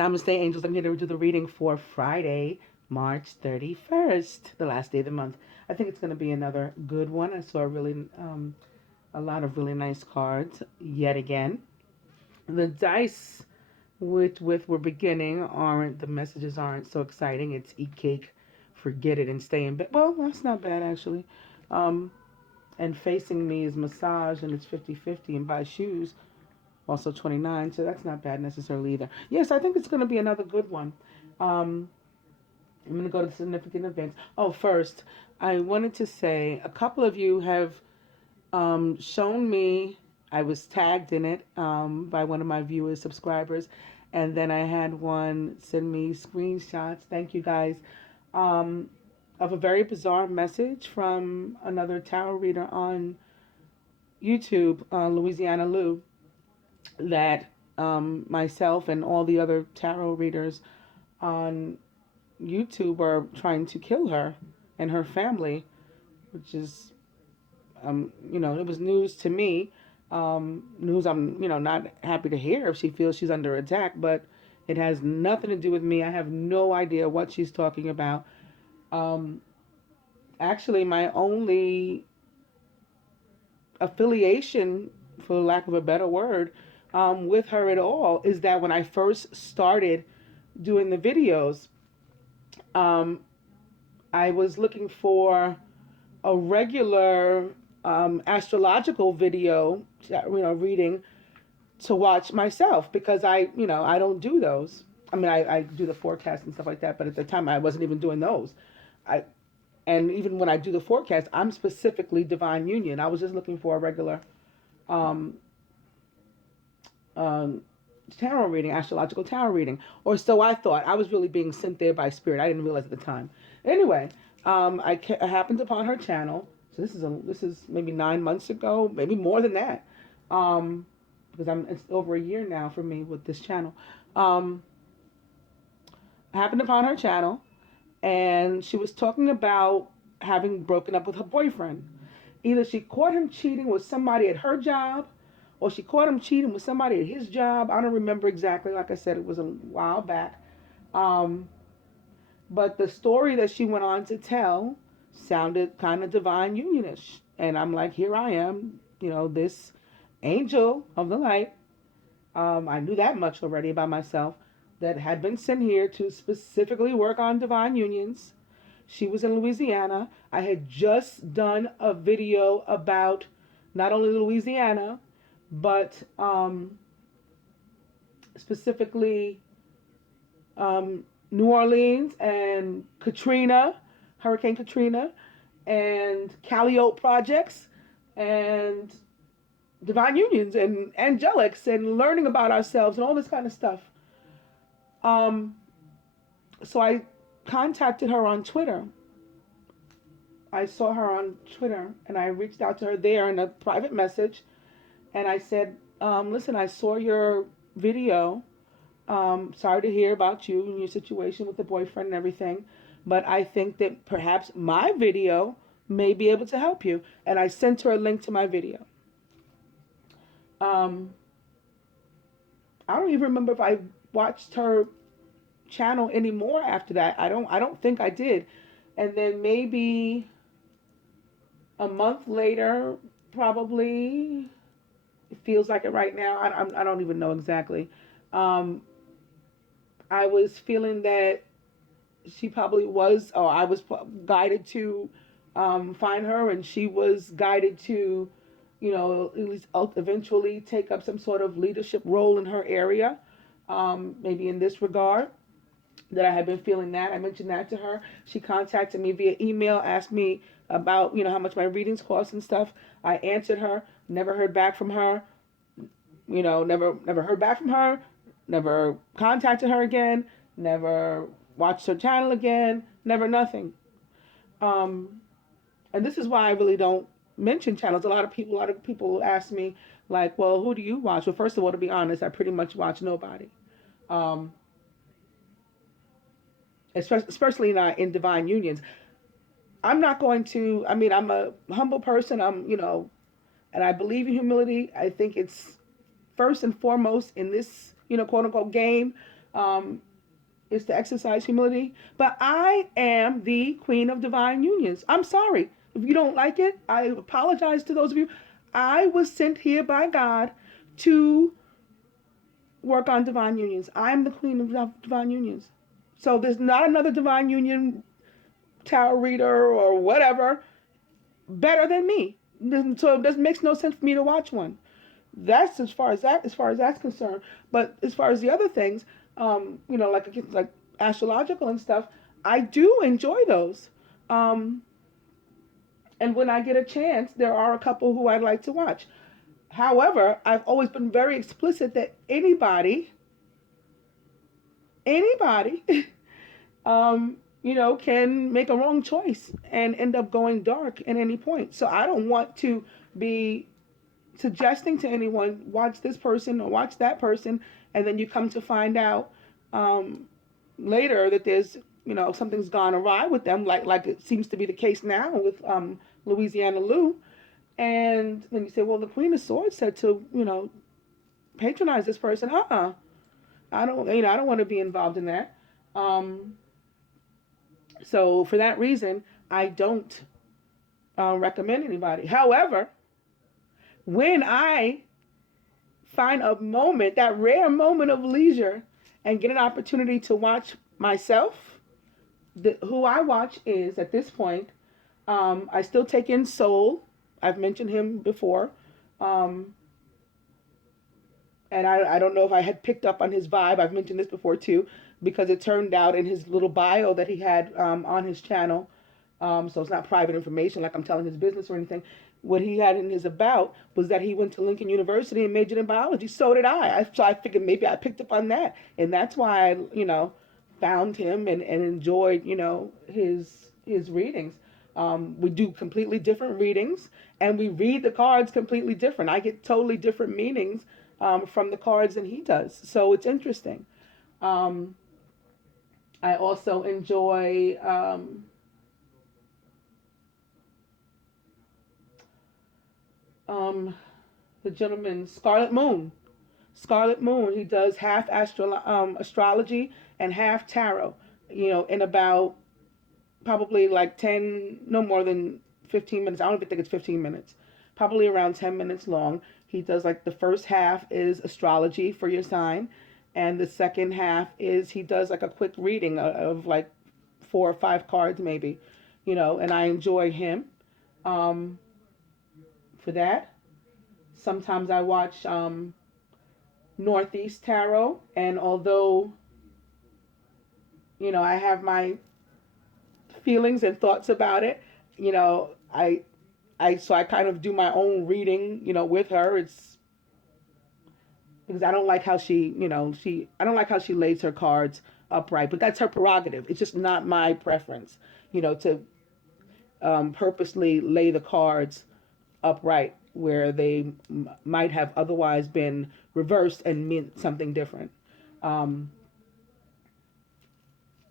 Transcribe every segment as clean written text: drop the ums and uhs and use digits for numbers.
Namaste, angels. I'm here to do the reading for Friday, March 31st, the last day of the month. I think it's going to be another good one. I saw a lot of really nice cards yet again. The dice with we're beginning the messages aren't so exciting. It's eat cake, forget it, and stay in bed. Well, that's not bad actually. And facing me is massage, and it's 50-50, and buy shoes also 29, so that's not bad necessarily either. Yes, I think it's going to be another good one. I'm going to go to significant events. Oh, first, I wanted to say a couple of you have shown me, I was tagged in it by one of my viewers, subscribers, and then I had one send me screenshots, thank you guys, of a very bizarre message from another tarot reader on YouTube, Louisiana Lou, that myself and all the other tarot readers on YouTube are trying to kill her and her family, which is, it was news to me. News I'm, not happy to hear if she feels she's under attack, but it has nothing to do with me. I have no idea what she's talking about. Actually, my only affiliation, for lack of a better word, with her at all is that when I first started doing the videos, I was looking for a regular astrological video, reading to watch myself, because I don't do those. I mean, I do the forecast and stuff like that, but at the time I wasn't even doing those. And even when I do the forecast, I'm specifically divine union. I was just looking for a regular tarot reading, astrological tarot reading, or so I thought. I was really being sent there by spirit. I didn't realize at the time. Anyway, I happened upon her channel. So this is maybe 9 months ago, maybe more than that, because it's over a year now for me with this channel. I happened upon her channel, and she was talking about having broken up with her boyfriend. Either she caught him cheating with somebody at her job, or she caught him cheating with somebody at his job. I don't remember exactly. Like I said, it was a while back. But the story that she went on to tell sounded kind of divine unionish. And I'm like, here I am, this angel of the light. I knew that much already by myself, that had been sent here to specifically work on divine unions. She was in Louisiana. I had just done a video about not only Louisiana, but specifically New Orleans and Katrina, Hurricane Katrina, and Calliope projects, and divine unions, and angelics, and learning about ourselves, and all this kind of stuff. So I contacted her on Twitter. I saw her on Twitter, and I reached out to her there in a private message. And I said, listen, I saw your video. Sorry to hear about you and your situation with the boyfriend and everything. But I think that perhaps my video may be able to help you. And I sent her a link to my video. I don't even remember if I watched her channel anymore after that. I don't think I did. And then maybe a month later, probably, it feels like it right now. I don't even know exactly. I was feeling that she probably was, or I was guided to find her, and she was guided to, at least eventually take up some sort of leadership role in her area, maybe in this regard. That I had been feeling that. I mentioned that to her. She contacted me via email, asked me about, how much my readings cost and stuff. I answered her, never heard back from her, never heard back from her, never contacted her again, never watched her channel again, never nothing. And this is why I really don't mention channels. A lot of people ask me, like, well, who do you watch? Well, first of all, to be honest, I pretty much watch nobody. Especially not in divine unions. I'm not going to, I'm a humble person. And I believe in humility. I think it's first and foremost in this, quote unquote game. is to exercise humility. But I am the queen of divine unions. I'm sorry. If you don't like it, I apologize to those of you. I was sent here by God to work on divine unions. I'm the queen of divine unions. So there's not another divine union tarot reader or whatever better than me. So it makes no sense for me to watch one. That's as far as that's concerned. But as far as the other things, like astrological and stuff, I do enjoy those. And when I get a chance, there are a couple who I'd like to watch. However, I've always been very explicit that anybody, can make a wrong choice and end up going dark at any point. So I don't want to be suggesting to anyone, watch this person or watch that person, and then you come to find out later that there's, something's gone awry with them, like it seems to be the case now with Louisiana Lou. And then you say, well, the Queen of Swords said to, patronize this person. I don't want to be involved in that. So for that reason, I don't recommend anybody. However, when I find a moment, that rare moment of leisure, and get an opportunity to watch myself, who I watch is, at this point, I still take in Soul. I've mentioned him before. And I don't know if I had picked up on his vibe. I've mentioned this before too, because it turned out in his little bio that he had on his channel, so it's not private information like I'm telling his business or anything. What he had in his about was that he went to Lincoln University and majored in biology. So did I. So I figured maybe I picked up on that. And that's why I, found him and enjoyed, his readings. We do completely different readings, and we read the cards completely different. I get totally different meanings from the cards than he does. So it's interesting. I also enjoy the gentleman Scarlet Moon. He does half astrology and half tarot. In about probably like 10, no more than 15 minutes. I don't even think it's 15 minutes. Probably around 10 minutes long. He does like the first half is astrology for your sign, and the second half is he does like a quick reading of like 4 or 5 cards maybe, and I enjoy him for that. Sometimes I watch Northeast Tarot, and although I have my feelings and thoughts about it, I kind of do my own reading, with her. It's because I don't like how I don't like how she lays her cards upright, but that's her prerogative. It's just not my preference, to purposely lay the cards upright where they might have otherwise been reversed and meant something different.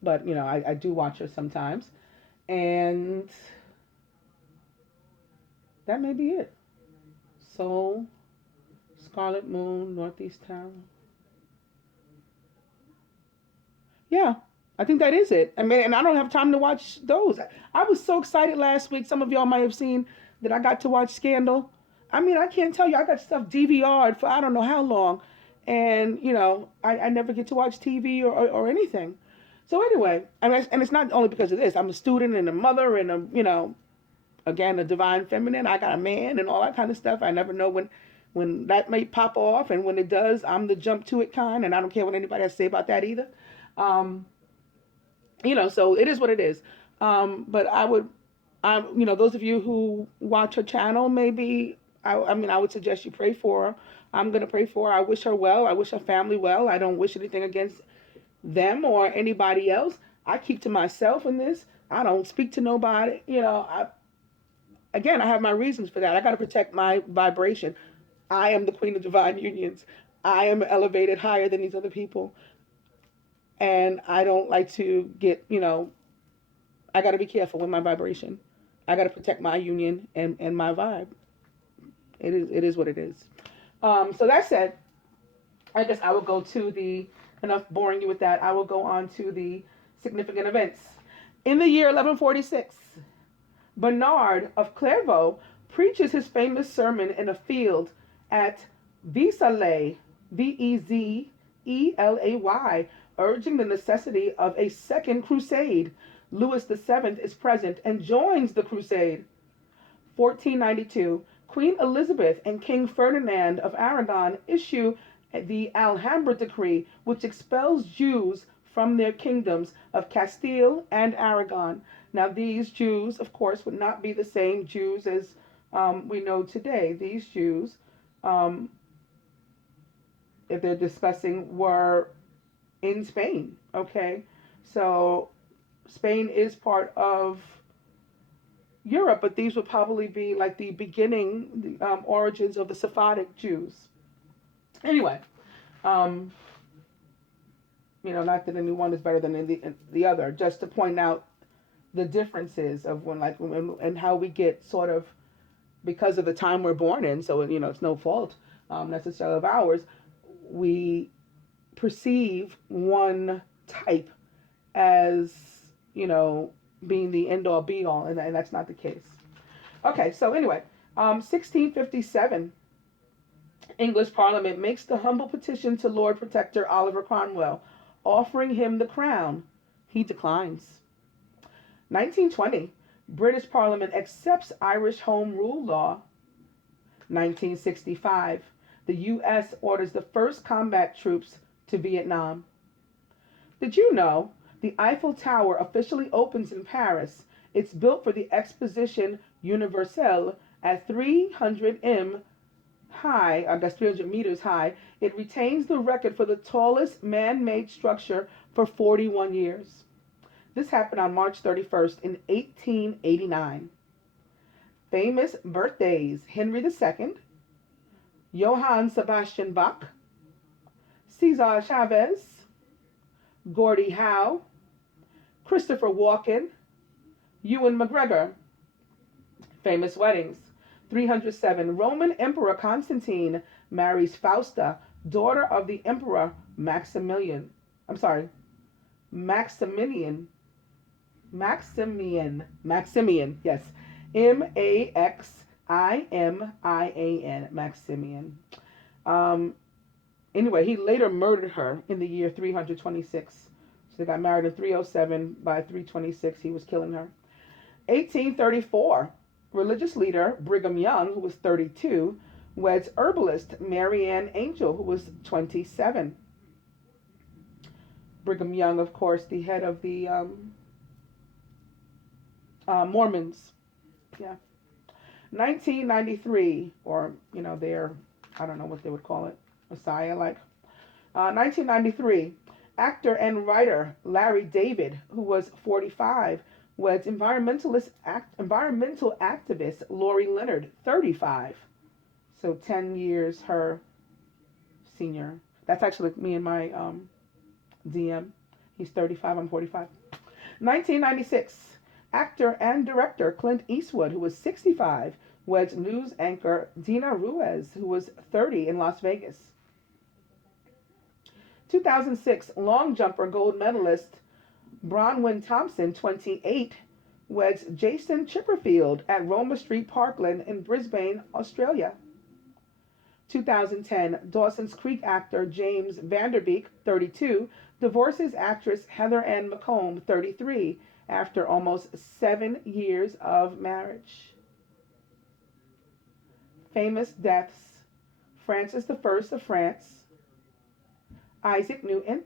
But I do watch her sometimes, and that may be it. Soul, Scarlet Moon, Northeast Tarot. Yeah, I think that is it. I mean, and I don't have time to watch those. I was so excited last week. Some of y'all might have seen that I got to watch Scandal. I mean, I can't tell you. I got stuff DVR'd for I don't know how long. And, I never get to watch TV or anything. So anyway, and it's not only because of this. I'm a student and a mother and again, a divine feminine. I got a man and all that kind of stuff. I never know when that may pop off. And when it does, I'm the jump to it kind. And I don't care what anybody has to say about that either. So it is what it is. But those of you who watch her channel, maybe, I would suggest you pray for her. I'm going to pray for her. I wish her well. I wish her family well. I don't wish anything against them or anybody else. I keep to myself in this. I don't speak to nobody. I have my reasons for that. I got to protect my vibration. I am the queen of divine unions. I am elevated higher than these other people. And I don't like to get, I got to be careful with my vibration. I got to protect my union and my vibe. It is what it is. So that said, I guess I will go to the enough boring you with that. I will go on to the significant events. In the year 1146, Bernard of Clairvaux preaches his famous sermon in a field at Vézelay, Vezelay, urging the necessity of a second crusade. Louis VII is present and joins the crusade. 1492, Queen Elizabeth and King Ferdinand of Aragon issue the Alhambra Decree, which expels Jews from their kingdoms of Castile and Aragon. Now, these Jews, of course, would not be the same Jews as we know today. These Jews, if they're discussing, were in Spain, okay? So Spain is part of Europe, but these would probably be like the beginning, the origins of the Sephardic Jews. Anyway, not that any one is better than the other, just to point out the differences of and how we get sort of, because of the time we're born in, so, it's no fault necessarily of ours, we perceive one type as, being the end all be all, and that's not the case. Okay, so anyway, 1657, English Parliament makes the humble petition to Lord Protector Oliver Cromwell, offering him the crown. He declines. 1920, British Parliament accepts Irish Home Rule Law. 1965, the U.S. orders the first combat troops to Vietnam. Did you know the Eiffel Tower officially opens in Paris? It's built for the Exposition Universelle at 300 high, 300 meters high. It retains the record for the tallest man-made structure for 41 years. This happened on March 31st in 1889. Famous birthdays: Henry II, Johann Sebastian Bach, Cesar Chavez, Gordie Howe, Christopher Walken, Ewan McGregor. Famous weddings: 307, Roman Emperor Constantine marries Fausta, daughter of the Emperor Maximian, yes. Maximian. Anyway, he later murdered her in the year 326. So they got married in 307. By 326, he was killing her. 1834, religious leader Brigham Young, who was 32, weds herbalist Marianne Angel, who was 27. Brigham Young, of course, the head of the Mormons. Yeah. 1993, or, their, I don't know what they would call it, Messiah, 1993, actor and writer Larry David, who was 45, weds environmental activist Lori Leonard, 35. So 10 years her senior. That's actually me and my DM. He's 35, I'm 45. 1996, actor and director Clint Eastwood, who was 65, weds news anchor Dina Ruiz, who was 30, in Las Vegas. 2006, long jumper gold medalist Bronwyn Thompson, 28, weds Jason Chipperfield at Roma Street Parkland in Brisbane, Australia. 2010, Dawson's Creek actor James Vanderbeek, 32, divorces actress Heather Ann McComb, 33, after almost 7 years of marriage. Famous deaths: Francis I of France, Isaac Newton,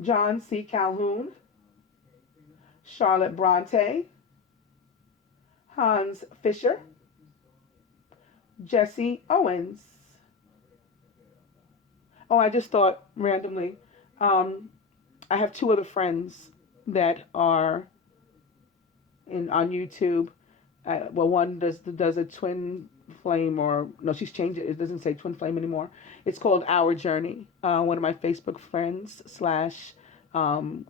John C. Calhoun, Charlotte Bronte, Hans Fischer, Jesse Owens. Oh, I just thought randomly, I have 2 other friends that are on YouTube. One does a twin flame, or no, she's changed it. It doesn't say twin flame anymore. It's called Our Journey. One of my Facebook friends /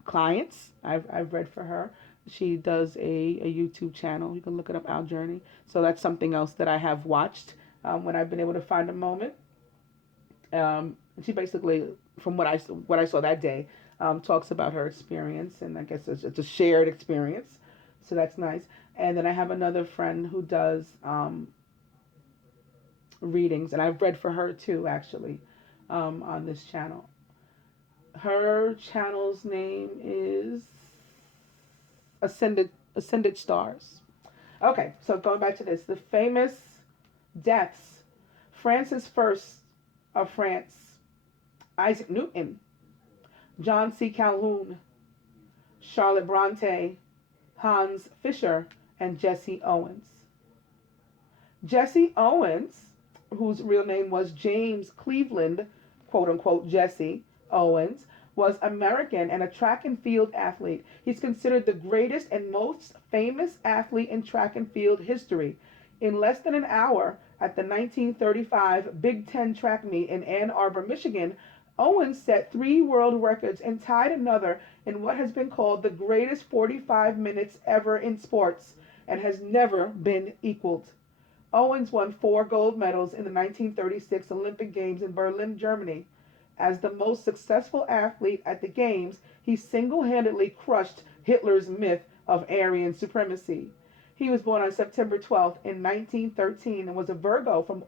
clients. I've read for her. She does a YouTube channel. You can look it up, Our Journey. So that's something else that I have watched when I've been able to find a moment. She basically from what I saw that day, talks about her experience, and I guess it's a shared experience, so that's nice. And then I have another friend who does readings, and I've read for her too, actually, on this channel. Her channel's name is Ascended Stars. Okay, so going back to this, the famous deaths: Francis I of France, Isaac Newton, John C. Calhoun, Charlotte Bronte, Hans Fischer, and Jesse Owens. Jesse Owens, whose real name was James Cleveland, quote unquote Jesse Owens, was American and a track and field athlete. He's considered the greatest and most famous athlete in track and field history. In less than an hour at the 1935 Big Ten track meet in Ann Arbor, Michigan, Owens set 3 world records and tied another in what has been called the greatest 45 minutes ever in sports and has never been equaled. Owens won 4 gold medals in the 1936 Olympic Games in Berlin, Germany. As the most successful athlete at the Games, he single-handedly crushed Hitler's myth of Aryan supremacy. He was born on September 12th in 1913 and was a Virgo from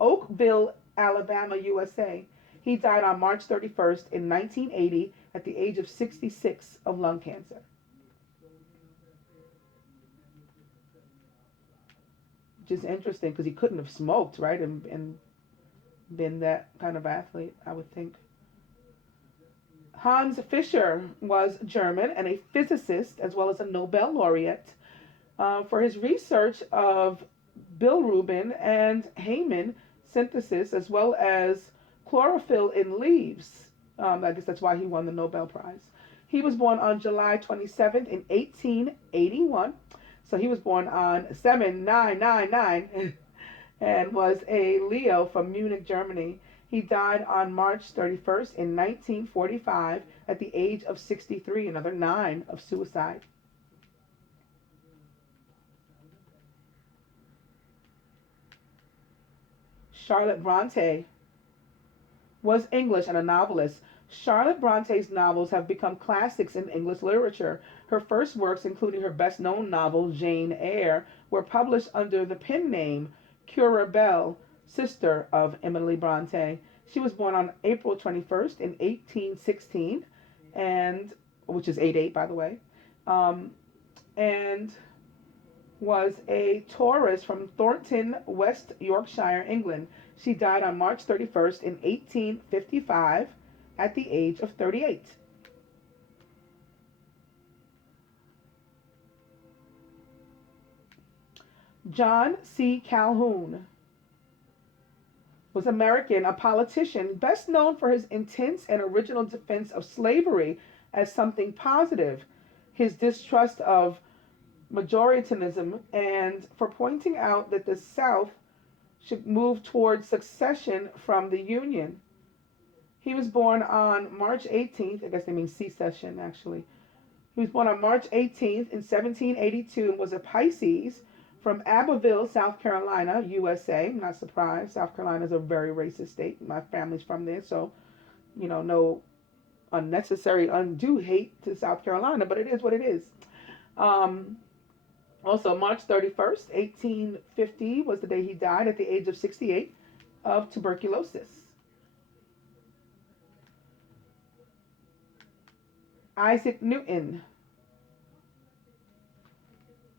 Oakville, Alabama, USA. He died on March 31st in 1980 at the age of 66 of lung cancer. Just interesting because he couldn't have smoked, right? And been that kind of athlete, I would think. Hans Fischer was German and a physicist as well as a Nobel laureate for his research of bilirubin and Heyman synthesis as well as chlorophyll in leaves. I guess that's why he won the Nobel Prize. He was born on July 27th in 1881. So he was born on 7999 and was a Leo from Munich, Germany. He died on March 31st in 1945 at the age of 63, another 9 of suicide. Charlotte Bronte was English and a novelist. Charlotte Bronte's novels have become classics in English literature. Her first works, including her best-known novel, Jane Eyre, were published under the pen name Currer Bell, sister of Emily Bronte. She was born on April 21st in 1816, and which is 88, by the way, and was a tourist from Thornton, West Yorkshire, England. She died on March 31st in 1855 at the age of 38. John C. Calhoun was American, a politician, best known for his intense and original defense of slavery as something positive, his distrust of majoritarianism, and for pointing out that the South should move towards secession from the Union. He was born on March 18th, I guess they mean secession actually. He was born on March 18th in 1782 and was a Pisces from Abbeville, South Carolina, USA. I'm not surprised. South Carolina is a very racist state. My family's from there, so, no unnecessary, undue hate to South Carolina, but it is what it is. Also, March 31st, 1850 was the day he died at the age of 68 of tuberculosis. Isaac Newton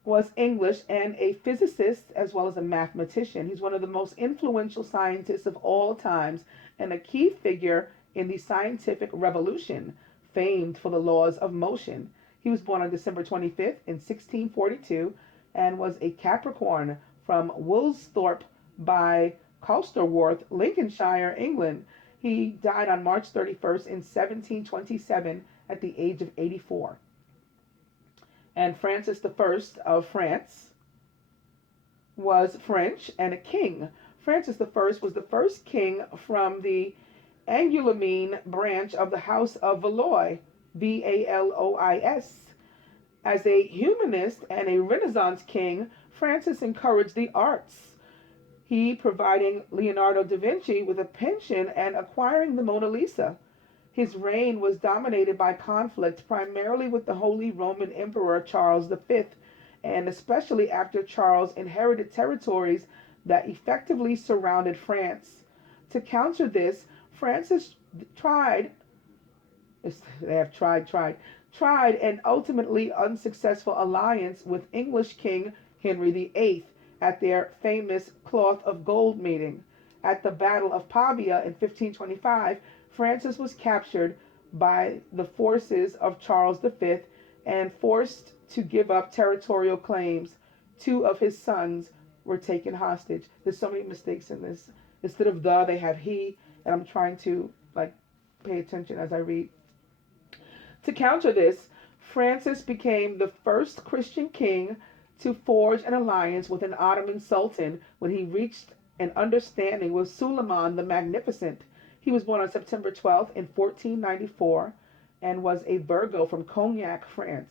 was English and a physicist as well as a mathematician. He's one of the most influential scientists of all times and a key figure in the scientific revolution, famed for the laws of motion. He was born on December 25th in 1642 and was a Capricorn from Woolsthorpe by Calsterworth, Lincolnshire, England. He died on March 31st in 1727 at the age of 84. And Francis I of France was French and a king. Francis I was the first king from the Angulomene branch of the House of Valois, Valois. As a humanist and a Renaissance king, Francis encouraged the arts. he providing Leonardo da Vinci with a pension and acquiring the Mona Lisa. His reign was dominated by conflict, primarily with the Holy Roman Emperor Charles V, and especially after Charles inherited territories that effectively surrounded France. To counter this, Francis tried, they have tried an ultimately unsuccessful alliance with English King Henry VIII at their famous Cloth of Gold meeting. At the Battle of Pavia in 1525, Francis was captured by the forces of Charles V and forced to give up territorial claims. Two of his sons were taken hostage. There's so many mistakes in this. Instead of the, they have he, and I'm trying to pay attention as I read. To counter this, Francis became the first Christian king to forge an alliance with an Ottoman sultan when he reached an understanding with Suleiman the Magnificent. He was born on September 12th in 1494 and was a Virgo from Cognac, France.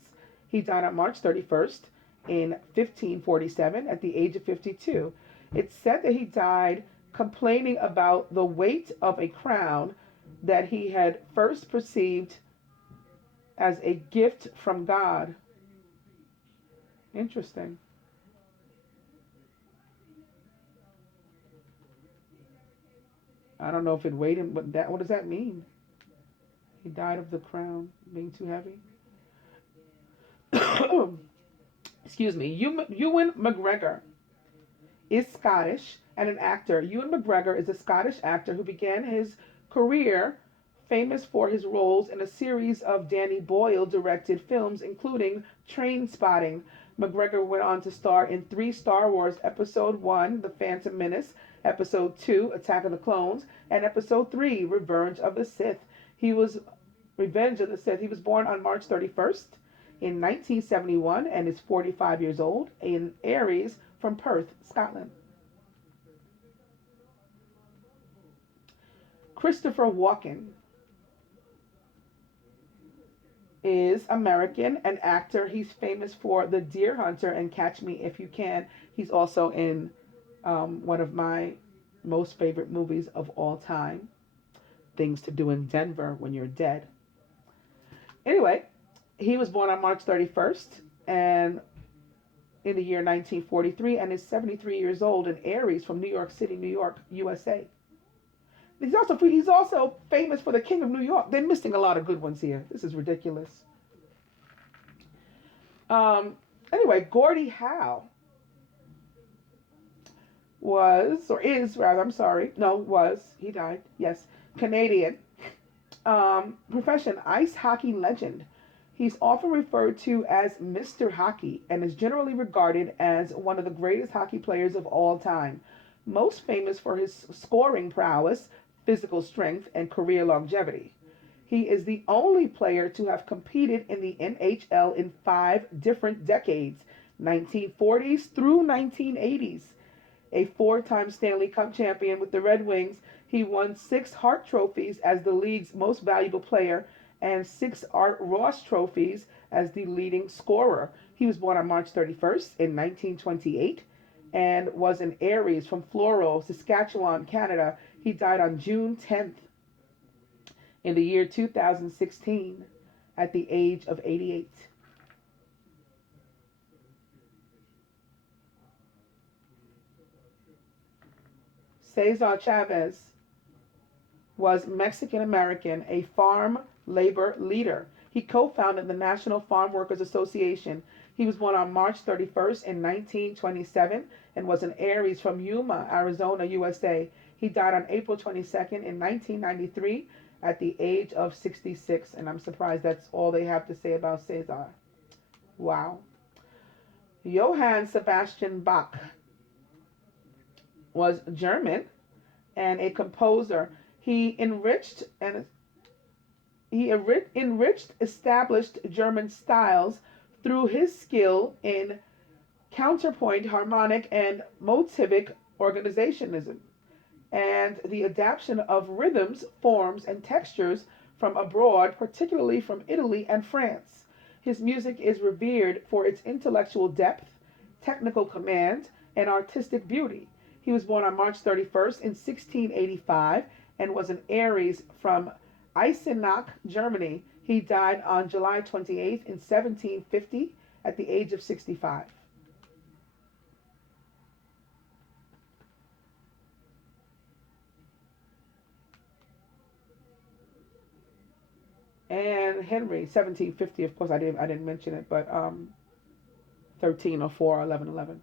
He died on March 31st in 1547 at the age of 52. It's said that he died complaining about the weight of a crown that he had first perceived as a gift from God. Interesting. I don't know if it weighed him, but what does that mean? He died of the crown being too heavy. Excuse me. Ewan McGregor is Scottish and an actor. Ewan McGregor is a Scottish actor who began his career famous for his roles in a series of Danny Boyle directed films, including Trainspotting. McGregor went on to star in 3 Star Wars: Episode 1, The Phantom Menace, Episode 2, Attack of the Clones, and Episode 3, Revenge of the Sith. He was born on March 31st in 1971 and is 45 years old, in Aries from Perth, Scotland. Christopher Walken is American, an actor. He's famous for The Deer Hunter and Catch Me If You Can. He's also in one of my most favorite movies of all time, Things to Do in Denver When You're Dead. Anyway, he was born on March 31st and in the year 1943 and is 73 years old, in Aries from New York City, New York, USA. He's also famous for The King of New York. They're missing a lot of good ones here. This is ridiculous. Anyway, Gordie Howe he died, yes, Canadian. Profession, ice hockey legend. He's often referred to as Mr. Hockey and is generally regarded as one of the greatest hockey players of all time. Most famous for his scoring prowess, physical strength, and career longevity. He is the only player to have competed in the NHL in 5 different decades, 1940s through 1980s. A 4-time Stanley Cup champion with the Red Wings, he won 6 Hart trophies as the league's most valuable player and 6 Art Ross trophies as the leading scorer. He was born on March 31st in 1928 and was an Aries from Floral, Saskatchewan, Canada. He died on June 10th in the year 2016 at the age of 88. Cesar Chavez was Mexican-American, a farm labor leader. He co-founded the National Farm Workers Association. He was born on March 31st in 1927 and was an Aries from Yuma, Arizona, USA. He died on April 22nd in 1993 at the age of 66. And I'm surprised that's all they have to say about Cesar. Wow. Johann Sebastian Bach was German and a composer. He enriched established German styles through his skill in counterpoint, harmonic, and motivic organizationism, and the adaptation of rhythms, forms, and textures from abroad, particularly from Italy and France. His music is revered for its intellectual depth, technical command, and artistic beauty. He was born on March 31st in 1685 and was an Aries from Eisenach, Germany. He died on July 28th in 1750 at the age of 65. And Henry, 1750, of course, I didn't mention it, but 1304, 1111.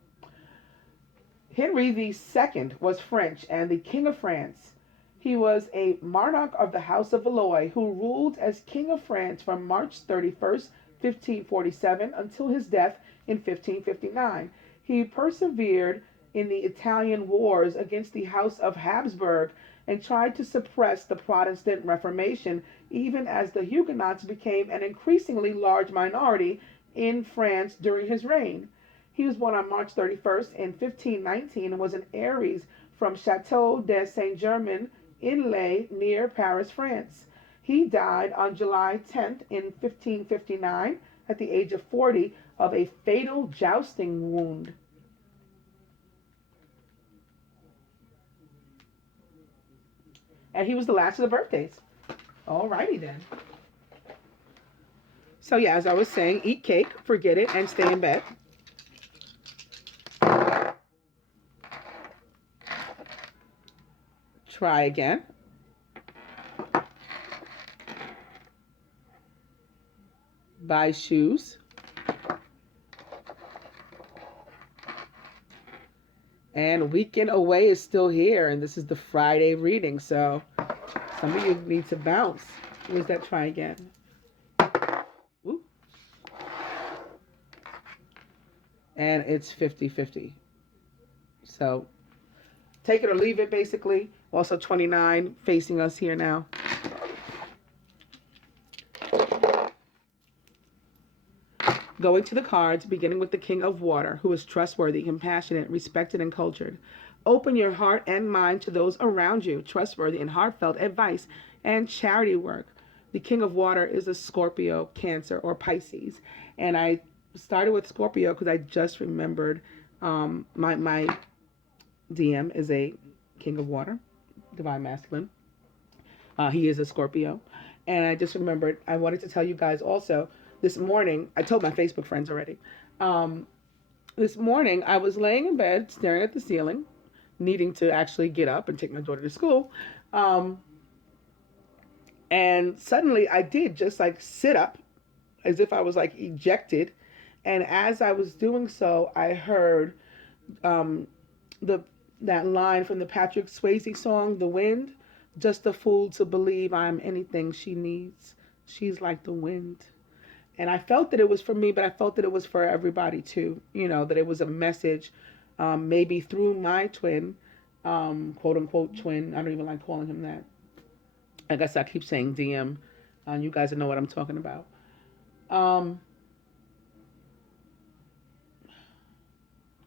Henry II was French and the King of France. He was a monarch of the House of Valois who ruled as King of France from March 31st, 1547 until his death in 1559. He persevered in the Italian wars against the House of Habsburg and tried to suppress the Protestant Reformation, even as the Huguenots became an increasingly large minority in France during his reign. He was born on March 31st in 1519 and was an Aries from Chateau de Saint-Germain in Laye near Paris, France. He died on July 10th in 1559 at the age of 40 of a fatal jousting wound. And he was the last of the birthdays. Alrighty then. So yeah, as I was saying, eat cake, forget it, and stay in bed. Try again. Buy shoes. And weekend away is still here, and this is the Friday reading, so some of you need to bounce. Where's that try again? Ooh. And it's 50-50. So take it or leave it, basically. Also 29 facing us here now. Going to the cards, beginning with the King of Water, who is trustworthy, compassionate, respected, and cultured. Open your heart and mind to those around you, trustworthy and heartfelt advice and charity work. The King of Water is a Scorpio, Cancer, or Pisces. And I started with Scorpio because I just remembered my DM is a King of Water, Divine Masculine. He is a Scorpio. And I just remembered, I wanted to tell you guys also, this morning, I told my Facebook friends already. This morning, I was laying in bed, staring at the ceiling, needing to actually get up and take my daughter to school. And suddenly, I did just like sit up, as if I was like ejected. And as I was doing so, I heard that line from the Patrick Swayze song, "The Wind." Just a fool to believe I'm anything she needs. She's like the wind. And I felt that it was for me, but I felt that it was for everybody too. You know, that it was a message, maybe through my twin, quote unquote twin. I don't even like calling him that. I guess I keep saying DM. You guys know what I'm talking about. I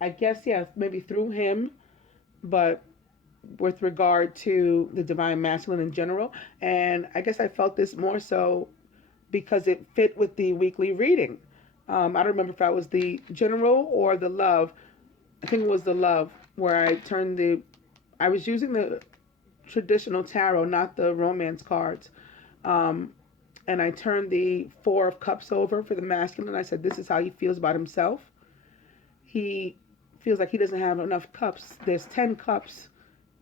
guess, yeah, maybe through him, but with regard to the Divine Masculine in general. And I guess I felt this more so because it fit with the weekly reading. I don't remember if that was the general or the love. I think it was the love, where I was using the traditional tarot, not the romance cards. And I turned the Four of Cups over for the masculine. I said, this is how he feels about himself. He feels like he doesn't have enough cups. There's 10 cups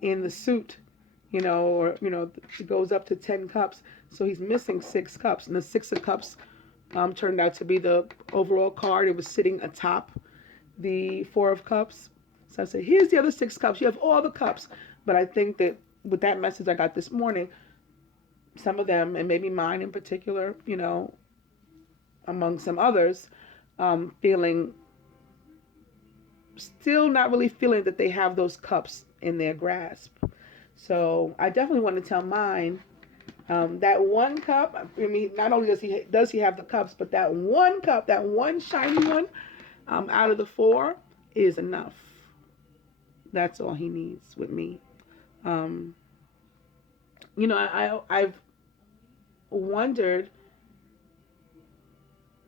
in the suit, it goes up to 10 cups. So he's missing 6 cups. And the 6 of Cups turned out to be the overall card. It was sitting atop the 4 of Cups. So I said, here's the other 6 cups. You have all the cups. But I think that with that message I got this morning, some of them, and maybe mine in particular, among some others, still not really feeling that they have those cups in their grasp. So I definitely want to tell mine, that one cup, not only does he have the cups, but that one cup, that one shiny one, out of the 4 is enough. That's all he needs with me. I've wondered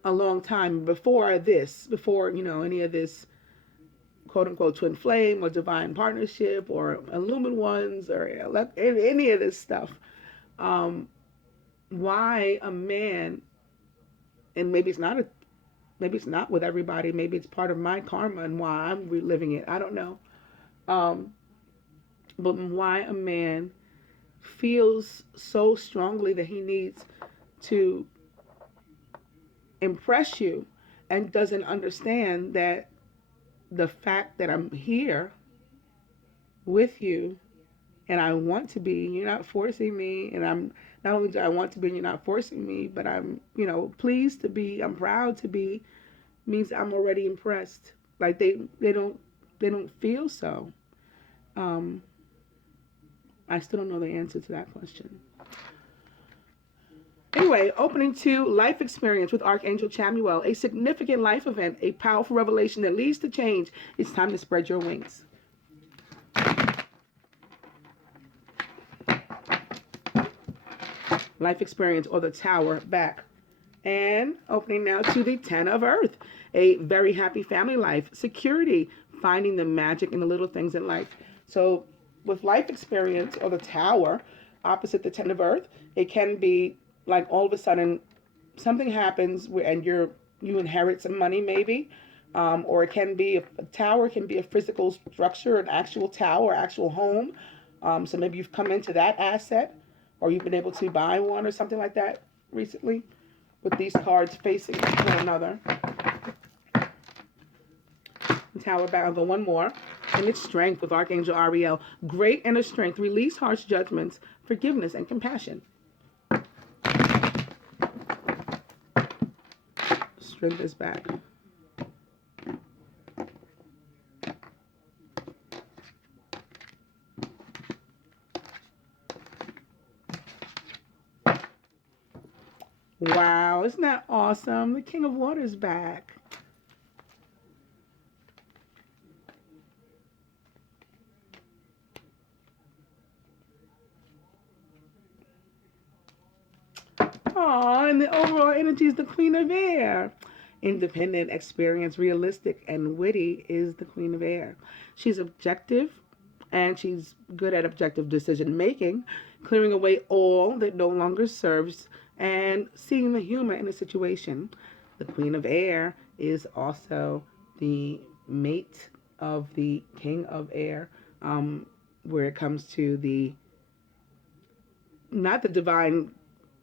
a long time before any of this quote unquote twin flame or divine partnership or illumined ones or any of this stuff. Why a man, and maybe it's not with everybody. Maybe it's part of my karma and why I'm reliving it. I don't know. But why a man feels so strongly that he needs to impress you and doesn't understand that the fact that I'm here with you and I want to be, you're not forcing me, and I'm not only do I want to be and you're not forcing me, but I'm, pleased to be, I'm proud to be, means I'm already impressed. Like they don't feel so. I still don't know the answer to that question. Anyway, opening to life experience with Archangel Chamuel, a significant life event, a powerful revelation that leads to change. It's time to spread your wings. Life experience, or the Tower, back. And opening now to the Ten of Earth, a very happy family life, security, finding the magic in the little things in life. So with life experience, or the Tower, opposite the Ten of Earth, it can be like all of a sudden something happens and you inherit some money maybe, or it can be a tower, can be a physical structure, an actual tower, actual home. So maybe you've come into that asset, or you've been able to buy one or something like that recently, with these cards facing one another. Tower back, I'll go one more. And it's strength with Archangel Ariel. Great inner strength. Release harsh judgments, forgiveness, and compassion. Strength is back. Wow, isn't that awesome? The King of Water's back. Oh, and the overall energy is the Queen of Air. Independent, experienced, realistic, and witty is the Queen of Air. She's objective, and she's good at objective decision making, clearing away all that no longer serves, and seeing the humor in a situation. The Queen of Air is also the mate of the King of Air, where it comes to not the divine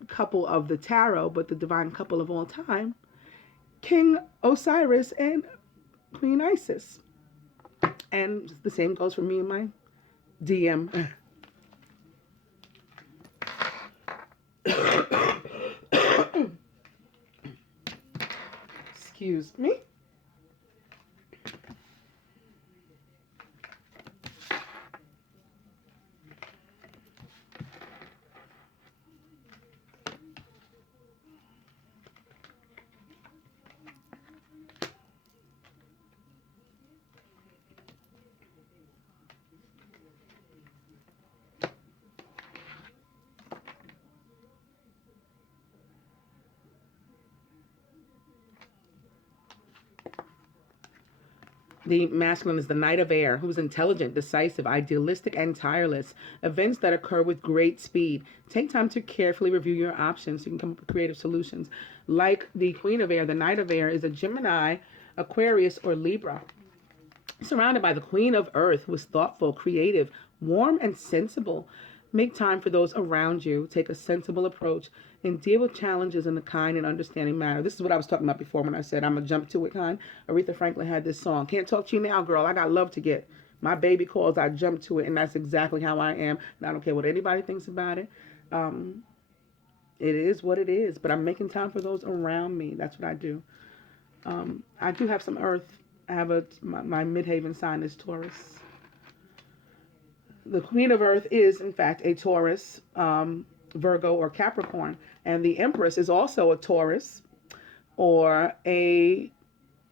couple of the tarot, but the divine couple of all time, King Osiris and Queen Isis. And the same goes for me and my DM. Excuse me. The masculine is the Knight of Air, who is intelligent, decisive, idealistic, and tireless. Events that occur with great speed. Take time to carefully review your options so you can come up with creative solutions. Like the Queen of Air, the Knight of Air is a Gemini, Aquarius, or Libra. Surrounded by the Queen of Earth, who is thoughtful, creative, warm, and sensible. Make time for those around you. Take a sensible approach and deal with challenges in a kind and understanding manner. This is what I was talking about before when I said I'm a jump to it kind. Aretha Franklin had this song, "Can't talk to you now, girl. I got love to get. My baby calls, I jump to it." And that's exactly how I am. And I don't care what anybody thinks about it. It is what it is. But I'm making time for those around me. That's what I do. I do have some earth. I have my midhaven sign is Taurus. The Queen of Earth is, in fact, a Taurus, Virgo, or Capricorn. And the Empress is also a Taurus or a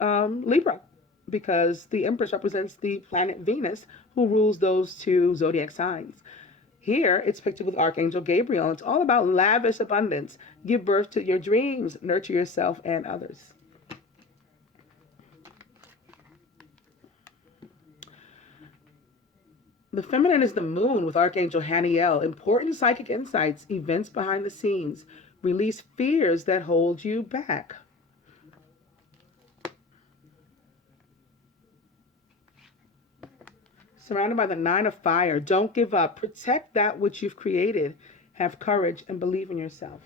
Libra, because the Empress represents the planet Venus, who rules those two zodiac signs. Here, it's pictured with Archangel Gabriel. It's all about lavish abundance. Give birth to your dreams. Nurture yourself and others. The feminine is the moon with Archangel Haniel. Important psychic insights, events behind the scenes. Release fears that hold you back. Surrounded by the 9 of fire. Don't give up. Protect that which you've created. Have courage and believe in yourself.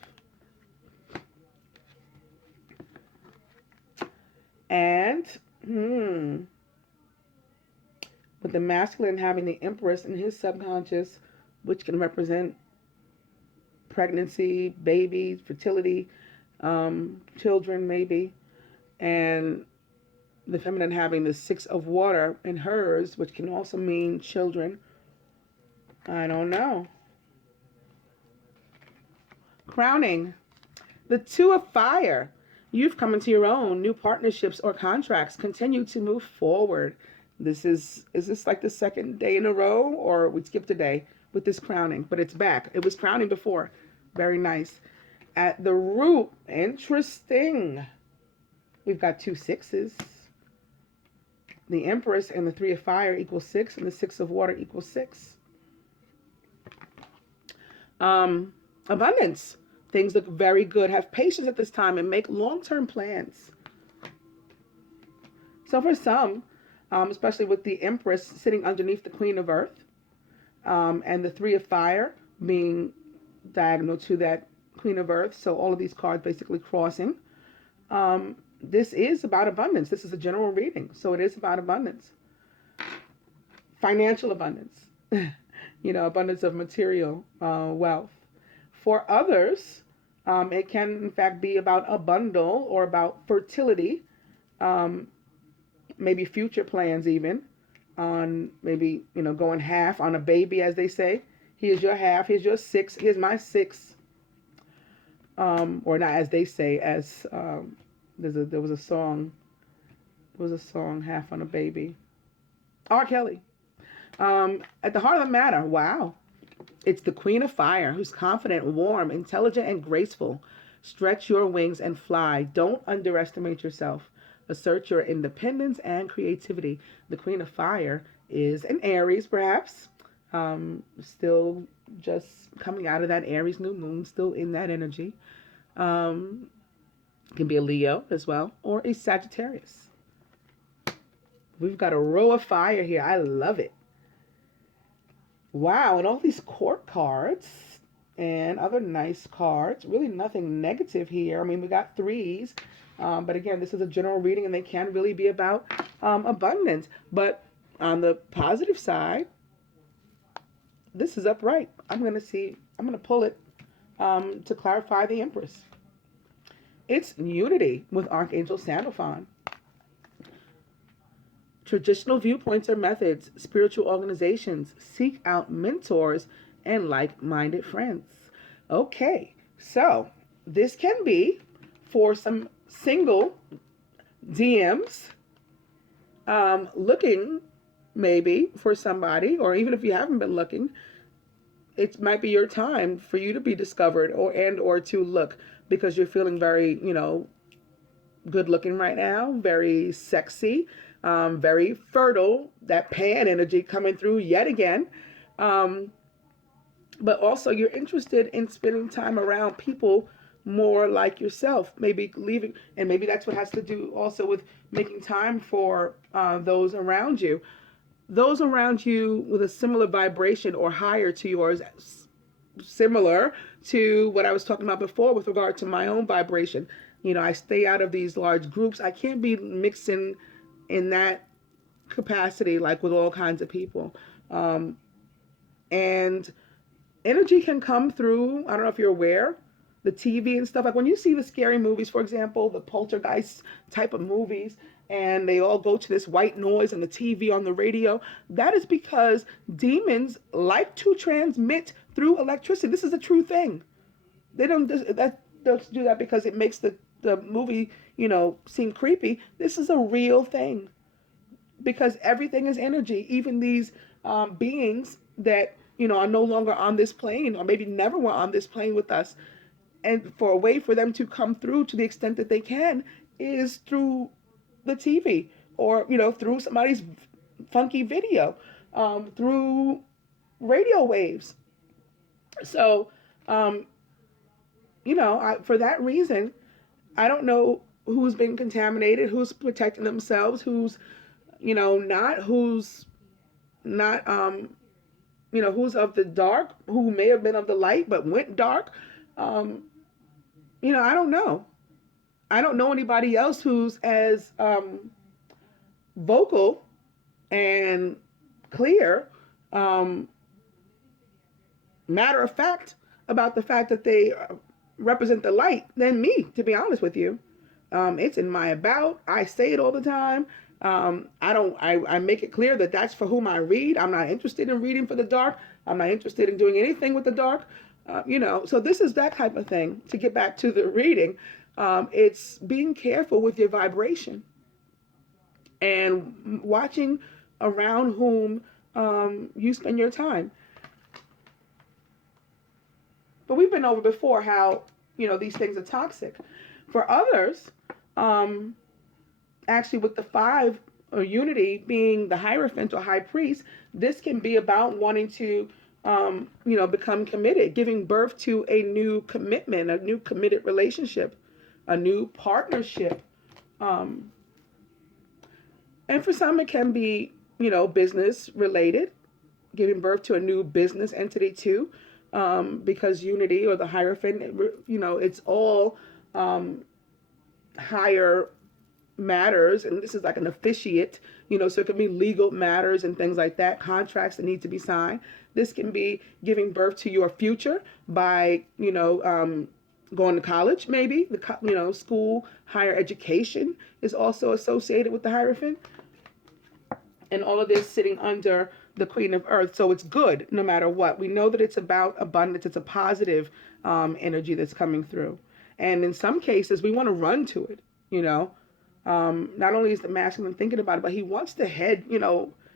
And, with the masculine having the Empress in his subconscious, which can represent pregnancy, babies, fertility, children maybe, and the feminine having the 6 of water in hers, which can also mean children. I don't know. Crowning. The 2 of fire. You've come into your own. New partnerships or contracts continue to move forward. Is this like the second day in a row, or we skipped a day with this crowning? But it's back. It was crowning before. Very nice. At the root, interesting. We've got 2 6s. The Empress and the 3 of fire equals 6, and the 6 of water equals 6. Abundance. Things look very good. Have patience at this time and make long-term plans. So for some, especially with the Empress sitting underneath the Queen of Earth, and the 3 of fire being diagonal to that Queen of Earth, so all of these cards basically crossing, this is about abundance. This is a general reading, so it is about abundance. Financial abundance, abundance of material wealth. For others, it can in fact be about a bundle or about fertility, maybe future plans even, on maybe, going half on a baby, as they say. Here's your half, here's your 6, here's my 6. Or not as they say, as there was a song, half on a baby. R. Kelly. At the heart of the matter, wow. It's the Queen of Fire, who's confident, warm, intelligent, and graceful. Stretch your wings and fly. Don't underestimate yourself. Assert your independence and creativity. The Queen of Fire is an Aries, perhaps. Still just coming out of that Aries new moon, still in that energy. Can be a Leo as well, or a Sagittarius. We've got a row of fire here. I love it. Wow, and all these court cards and other nice cards. Really nothing negative here. I mean, we got 3s. But again, this is a general reading, and they can really be about abundance. But on the positive side, this is upright. I'm going to pull it to clarify the Empress. It's unity with Archangel Sandalphon. Traditional viewpoints or methods, spiritual organizations, seek out mentors and like-minded friends. Okay, so this can be for some single DMs looking maybe for somebody, or even if you haven't been looking, it might be your time for you to be discovered or to look, because you're feeling very, good looking right now, very sexy, very fertile, that Pan energy coming through yet again. But also you're interested in spending time around people more like yourself, maybe leaving, and maybe that's what has to do also with making time for those around you with a similar vibration or higher to yours, similar to what I was talking about before with regard to my own vibration. I stay out of these large groups. I can't be mixing in that capacity, like with all kinds of people. And energy can come through, I don't know if you're aware, the TV and stuff. Like when you see the scary movies, for example, the poltergeist type of movies, and they all go to this white noise and the TV on the radio, that is because demons like to transmit through electricity. This is a true thing. They don't do that because it makes the movie, seem creepy. This is a real thing, because everything is energy. Even these beings that, are no longer on this plane, or maybe never were on this plane with us. And for a way for them to come through to the extent that they can is through the TV, or, through somebody's funky video. through radio waves. So, for that reason, I don't know who's been contaminated, who's protecting themselves, who's, who's not, who's of the dark, who may have been of the light but went dark. I don't know. I don't know anybody else who's as vocal and clear, matter of fact, about the fact that they represent the light than me, to be honest with you. It's in my about. I say it all the time. I make it clear that that's for whom I read. I'm not interested in reading for the dark. I'm not interested in doing anything with the dark. So this is that type of thing. To get back to the reading, it's being careful with your vibration and watching around whom you spend your time. But we've been over before how, these things are toxic. For others, actually with the 5 or unity being the Hierophant or high priest, this can be about wanting to, become committed, giving birth to a new commitment, a new committed relationship, a new partnership. And for some, it can be, business related, giving birth to a new business entity too. Because unity or the Hierophant, it's all higher matters, and this is like an officiate, so it can be legal matters and things like that, contracts that need to be signed. This can be giving birth to your future by, going to college, maybe, school, higher education is also associated with the Hierophant. And all of this sitting under the Queen of Earth. So it's good no matter what. We know that it's about abundance. It's a positive energy that's coming through. And in some cases, we want to run to it, Not only is the masculine thinking about it, but he wants to head,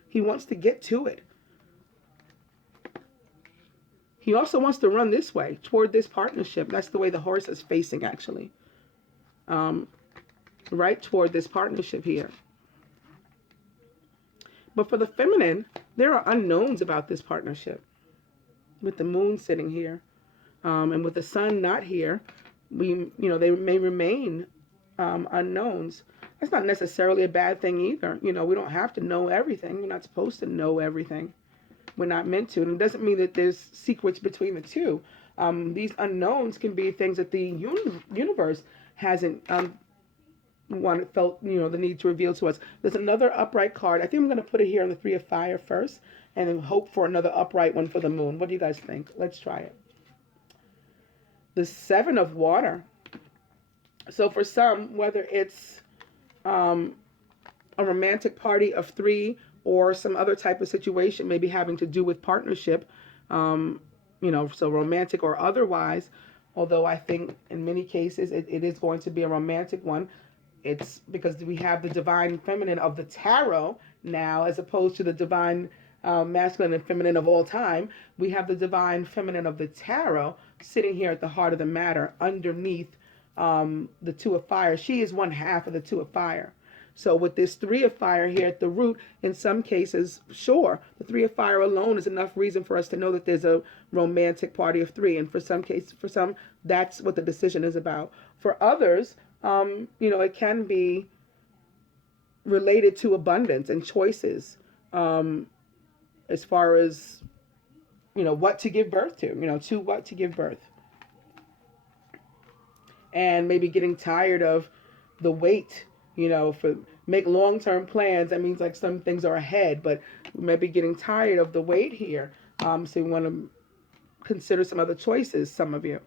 he wants to get to it. He also wants to run this way, toward this partnership. That's the way the horse is facing, actually. Right toward this partnership here. But for the feminine, there are unknowns about this partnership. With the moon sitting here, and with the sun not here, they may remain unknowns. That's not necessarily a bad thing either. We don't have to know everything. We're not supposed to know everything. We're not meant to. And it doesn't mean that there's secrets between the two. These unknowns can be things that the universe hasn't felt the need to reveal to us. There's another upright card. I think I'm going to put it here on the 3 of fire first, and then hope for another upright one for the moon. What do you guys think? Let's try it. The 7 of water. So for some, whether it's a romantic party of 3 or some other type of situation, maybe having to do with partnership, so romantic or otherwise, although I think in many cases it is going to be a romantic one. It's because we have the divine feminine of the tarot now, as opposed to the divine masculine and feminine of all time. We have the divine feminine of the tarot sitting here at the heart of the matter underneath the 2 of fire. She is 1/2 of the 2 of fire. So with this 3 of fire here at the root, in some cases, sure, the 3 of fire alone is enough reason for us to know that there's a romantic party of 3. And for some, that's what the decision is about. For others, it can be related to abundance and choices, as far as, what to give birth to what to give birth. And maybe getting tired of the wait, for make long-term plans. That means like some things are ahead, but maybe getting tired of the wait here. So you want to consider some other choices, some of you.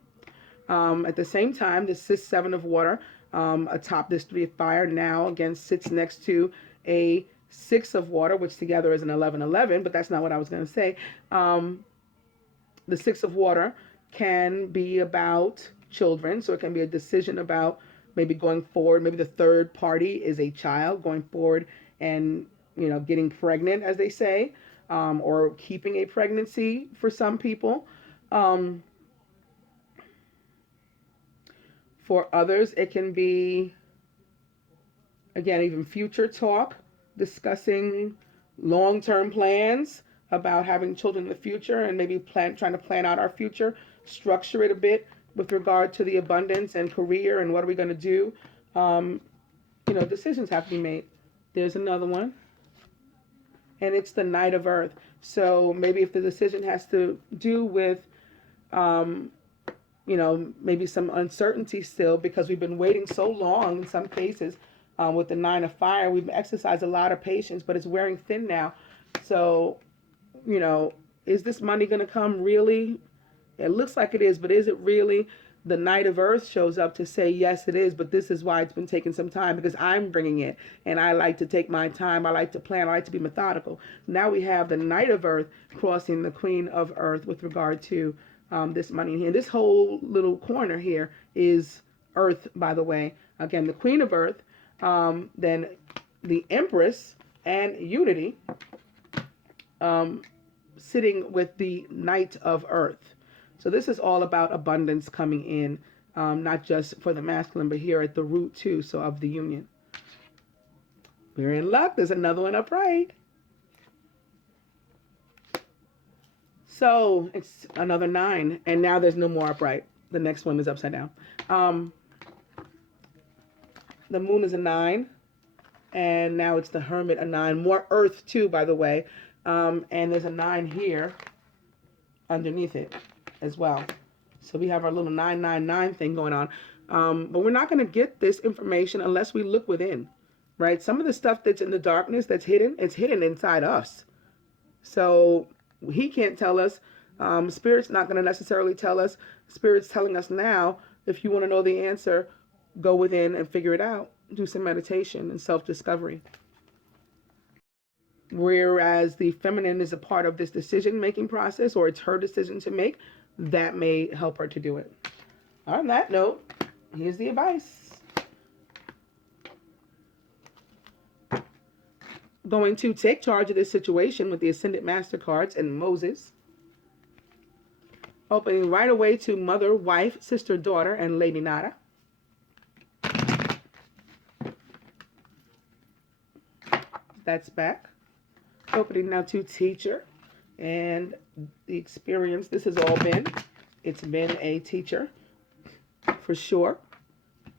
At the same time, this 7 of water, atop this 3 of fire, now again sits next to a 6 of water, which together is an 11-11, but that's not what I was going to say. The 6 of water can be about children, so it can be a decision about maybe going forward. Maybe the third party is a child going forward and, getting pregnant, as they say, or keeping a pregnancy for some people. For others, it can be, again, even future talk, discussing long-term plans about having children in the future, and maybe trying to plan out our future, structure it a bit with regard to the abundance and career and what are we going to do. Decisions have to be made. There's another one, and it's the Knight of Earth. So maybe if the decision has to do with, maybe some uncertainty still, because we've been waiting so long in some cases. With the Nine of Fire, we've exercised a lot of patience, but it's wearing thin now. So, is this money going to come really? It looks like it is, but is it really? The Knight of Earth shows up to say, yes, it is, but this is why it's been taking some time, because I'm bringing it, and I like to take my time. I like to plan. I like to be methodical. Now we have the Knight of Earth crossing the Queen of Earth with regard to this money here. This whole little corner here is Earth, by the way. Again, the Queen of Earth, then the Empress and Unity sitting with the Knight of Earth. So this is all about abundance coming in, not just for the masculine, but here at the root too, so of the union. We're in luck. There's another one upright. So it's another 9, and now there's no more upright. The next one is upside down. The Moon is a 9, and now it's the Hermit, a 9. More Earth too, by the way. And there's a 9 here underneath it as well. So we have our little 999 thing going on. But we're not going to get this information unless we look within, right? Some of the stuff that's in the darkness, that's hidden, it's hidden inside us. So he can't tell us. Spirit's not going to necessarily tell us. Spirit's telling us now, if you want to know the answer, go within and figure it out. Do some meditation and self-discovery. Whereas the feminine is a part of this decision-making process, or it's her decision to make, that may help her to do it. On that note, here's the advice. Going to take charge of this situation with the Ascended Master cards and Moses. Opening right away to Mother, Wife, Sister, Daughter, and Lady Nada. That's back. Opening now to Teacher and the experience. This has all been. It's been a teacher for sure.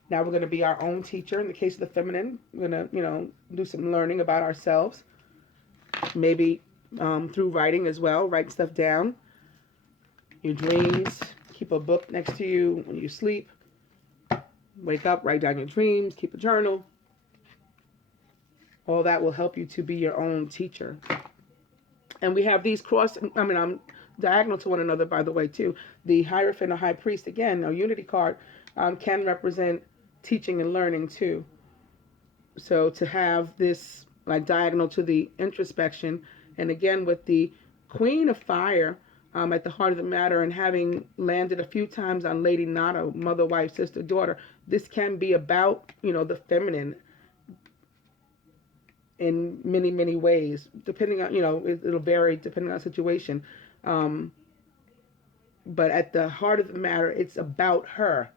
Now we're going to be our own teacher. In the case of the feminine, we're going to, do some learning about ourselves. Maybe through writing as well. Write stuff down. Your dreams. Keep a book next to you when you sleep. Wake up, write down your dreams. Keep a journal. All that will help you to be your own teacher. And we have these I'm diagonal to one another, by the way, too. The Hierophant or High Priest, again, a Unity card, can represent teaching and learning, too. So to have this like diagonal to the introspection, and again with the Queen of Fire at the heart of the matter, and having landed a few times on Lady Nada, Mother, Wife, Sister, Daughter, this can be about, the feminine in many, many ways, depending on, it'll vary depending on the situation. But at the heart of the matter, it's about her.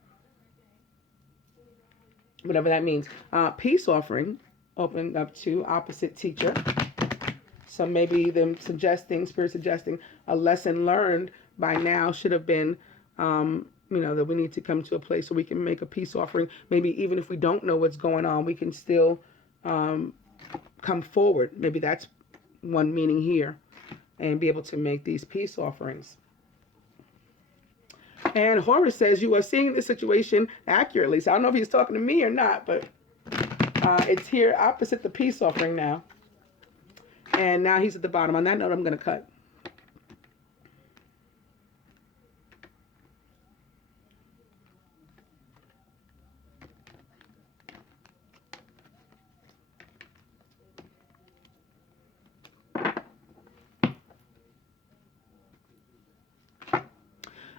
Whatever that means. Peace offering, opening up to opposite teacher. So maybe them Spirit suggesting a lesson learned by now should have been, that we need to come to a place where we can make a peace offering. Maybe even if we don't know what's going on, we can still come forward. Maybe that's one meaning here, and be able to make these peace offerings. And Horus says you are seeing the situation accurately. So I don't know if he's talking to me or not, but it's here opposite the peace offering now. And now he's at the bottom. On that note, I'm going to cut.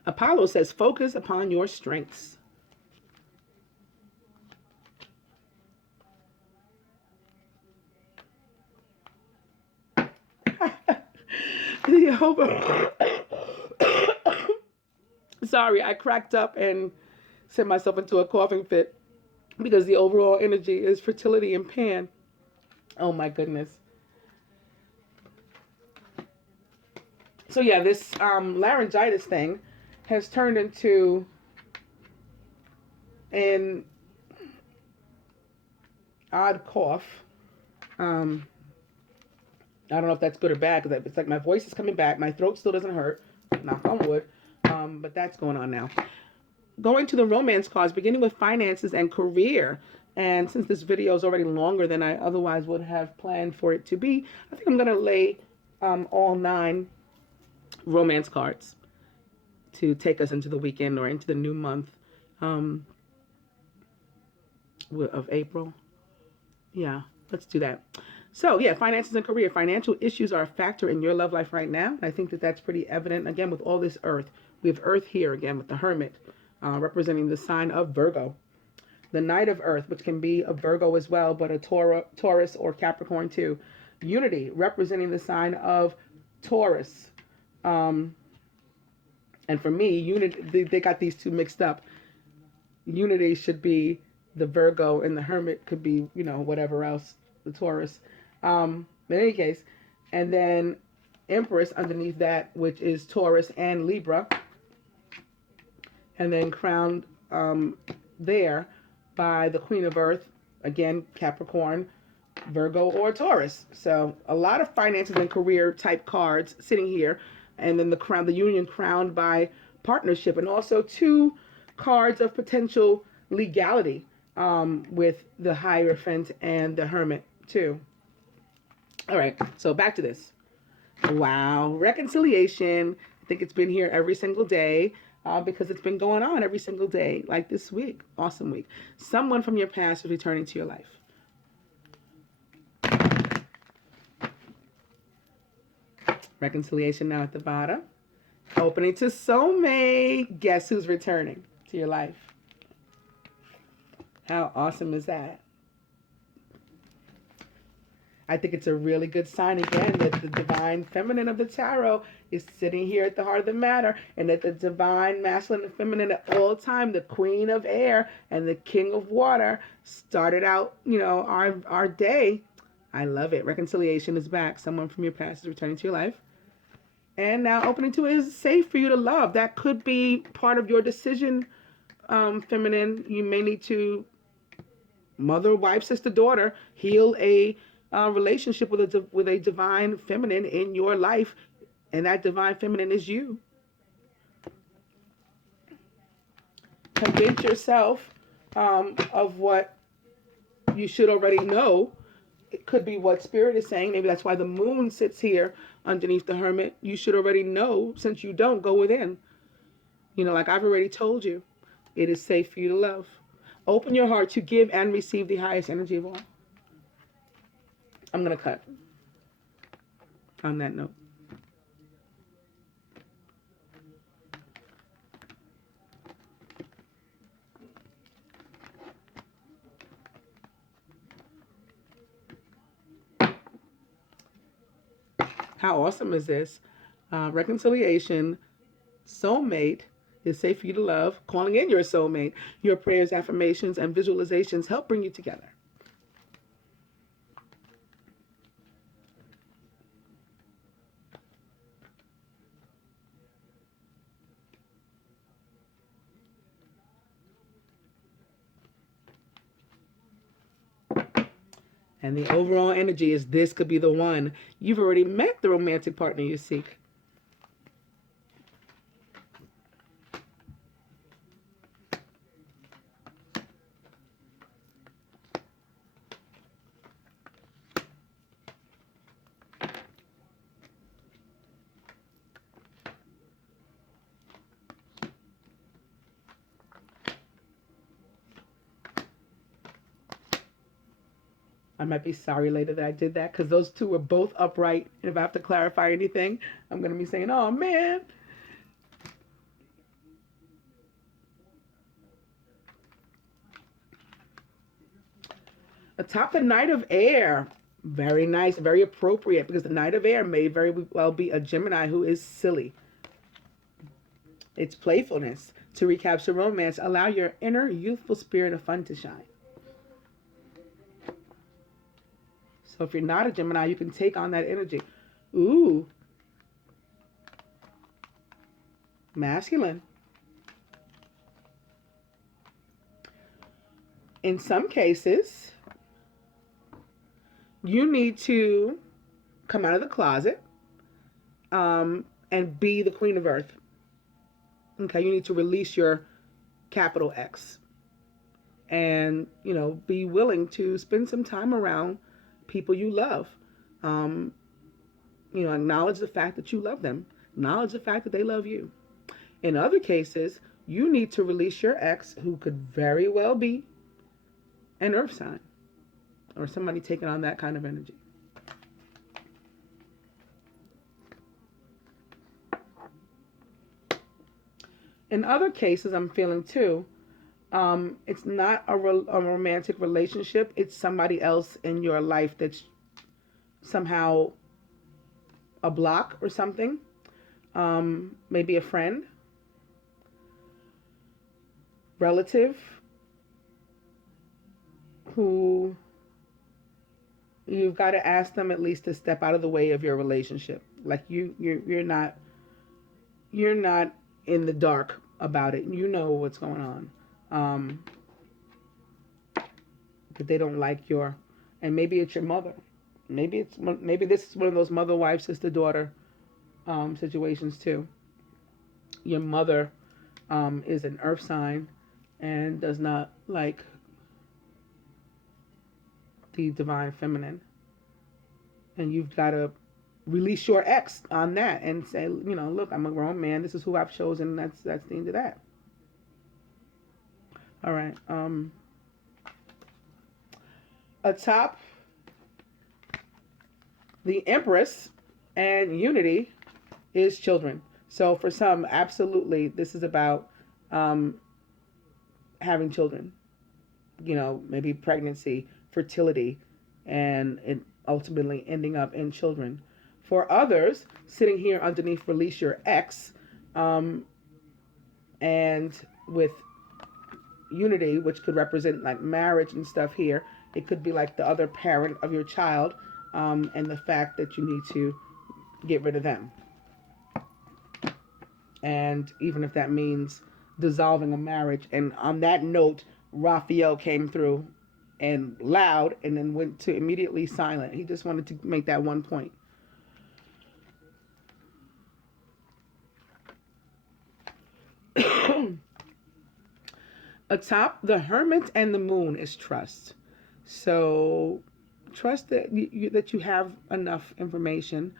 Apollo says, focus upon your strengths. Sorry, I cracked up and sent myself into a coughing fit because the overall energy is fertility and Pan. Oh my goodness. So yeah, this laryngitis thing has turned into an odd cough. I don't know if that's good or bad, because it's like my voice is coming back. My throat still doesn't hurt. Knock on wood. But that's going on now. Going to the romance cards, beginning with finances and career. And since this video is already longer than I otherwise would have planned for it to be, I think I'm going to lay all 9 romance cards to take us into the weekend or into the new month of April. Yeah, let's do that. So yeah, finances and career. Financial issues are a factor in your love life right now. I think that that's pretty evident. Again, with all this earth. We have earth here again with the hermit representing the sign of Virgo. The Knight of Earth, which can be a Virgo as well, but a Taurus or Capricorn too. Unity, representing the sign of Taurus. And for me, unity, they got these two mixed up. Unity should be the Virgo, and the Hermit could be, whatever else, the Taurus. In any case, and then Empress underneath that, which is Taurus and Libra. And then crowned there by the Queen of Earth, again, Capricorn, Virgo, or Taurus. So a lot of finances and career type cards sitting here. And then the union crowned by partnership, and also 2 cards of potential legality with the Hierophant and the Hermit too. All right, so back to this. Wow, reconciliation. I think it's been here every single day. Because it's been going on every single day, like this week. Awesome week. Someone from your past is returning to your life. Reconciliation now at the bottom. Opening to soulmate. Guess who's returning to your life? How awesome is that? I think it's a really good sign, again, that the divine feminine of the tarot is sitting here at the heart of the matter, and that the divine masculine and feminine at all time, the queen of air and the king of water, started out, our day. I love it. Reconciliation is back. Someone from your past is returning to your life. And now opening to it is safe for you to love. That could be part of your decision, feminine. You may need to, mother, wife, sister, daughter, heal a relationship with a divine feminine in your life, and that divine feminine is you. Convince yourself of what you should already know. It could be what Spirit is saying. Maybe that's why the moon sits here underneath the Hermit. You should already know. Since you don't, go within. Like I've already told you, it is safe for you to love. Open your heart to give and receive the highest energy of all. I'm going to cut on that note. How awesome is this? Reconciliation, soulmate, is safe for you to love. Calling in your soulmate. Your prayers, affirmations, and visualizations help bring you together. And the overall energy is this could be the one. You've already met the romantic partner you seek. I might be sorry later that I did that, because those two were both upright. And if I have to clarify anything, I'm going to be saying, oh, man. Atop the Knight of Air. Very nice, very appropriate, because the Knight of Air may very well be a Gemini who is silly. It's playfulness. To recapture romance, allow your inner youthful spirit of fun to shine. So if you're not a Gemini, you can take on that energy. Ooh. masculine. In some cases, you need to come out of the closet and be the queen of earth. Okay, you need to release your capital X and, be willing to spend some time around people you love. Acknowledge the fact that you love them. Acknowledge the fact that they love you. In other cases, you need to release your ex, who could very well be an earth sign or somebody taking on that kind of energy. In other cases, I'm feeling too, it's not a romantic relationship. It's somebody else in your life that's somehow a block or something. Maybe a friend, relative, who you've got to ask them at least to step out of the way of your relationship. Like you're not in the dark about it. You know what's going on. But they don't like and maybe it's your mother. Maybe this is one of those mother, wife, sister, daughter situations too. Your mother is an earth sign and does not like the divine feminine. And you've got to release your ex on that and say, look, I'm a grown man. This is who I've chosen. That's the end of that. All right. Atop the Empress and unity is children. So for some, absolutely, this is about having children. Maybe pregnancy, fertility, and it ultimately ending up in children. For others, sitting here underneath release your ex, and with unity, which could represent like marriage and stuff here, it could be like the other parent of your child, and the fact that you need to get rid of them. And even if that means dissolving a marriage. And on that note, Raphael came through and loud and then went to immediately silent. He just wanted to make that one point. Atop the Hermit and the Moon is trust. So trust that you have enough information.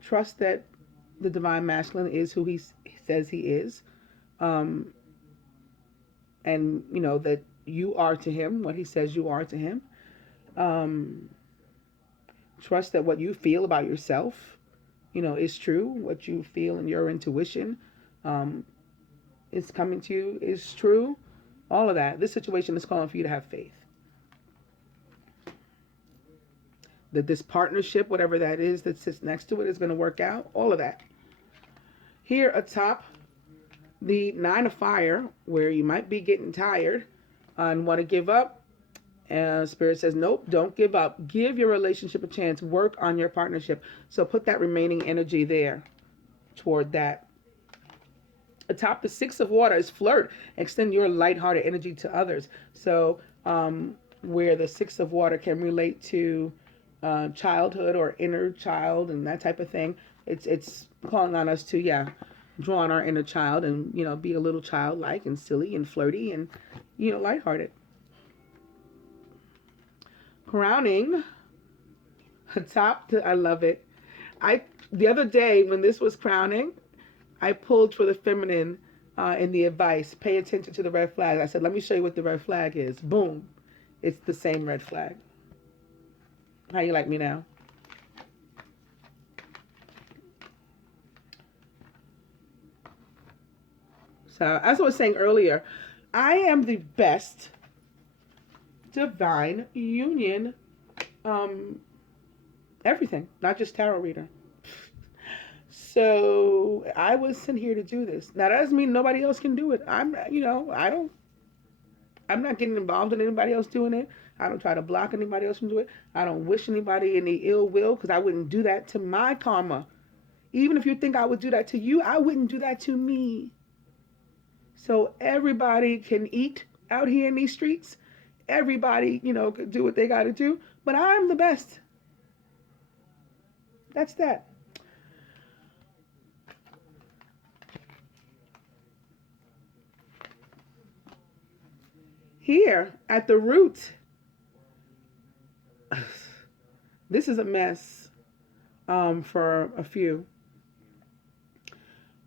Trust that the divine masculine is who he says he is. And that you are to him what he says you are to him. Trust that what you feel about yourself, is true. What you feel in your intuition is coming to you is true. All of that. This situation is calling for you to have faith. That this partnership, whatever that is that sits next to it, is going to work out. All of that. Here atop the Nine of Fire, where you might be getting tired and want to give up, Spirit says, nope, don't give up. Give your relationship a chance. Work on your partnership. So put that remaining energy there toward that. Atop the Six of Water is flirt. Extend your lighthearted energy to others. So where the Six of Water can relate to childhood or inner child and that type of thing, it's calling on us to, draw on our inner child and, be a little childlike and silly and flirty and, lighthearted. Crowning atop I love it. The other day when this was crowning, I pulled for the feminine in the advice. Pay attention to the red flag. I said, let me show you what the red flag is. Boom. It's the same red flag. How you like me now? So, as I was saying earlier, I am the best divine union, everything, not just tarot reader. So I was sent here to do this. Now that doesn't mean nobody else can do it. I'm not getting involved in anybody else doing it. I don't try to block anybody else from doing it. I don't wish anybody any ill will, because I wouldn't do that to my karma. Even if you think I would do that to you, I wouldn't do that to me. So everybody can eat out here in these streets. Everybody, could do what they got to do. But I'm the best. That's that. Here at the root, this is a mess for a few.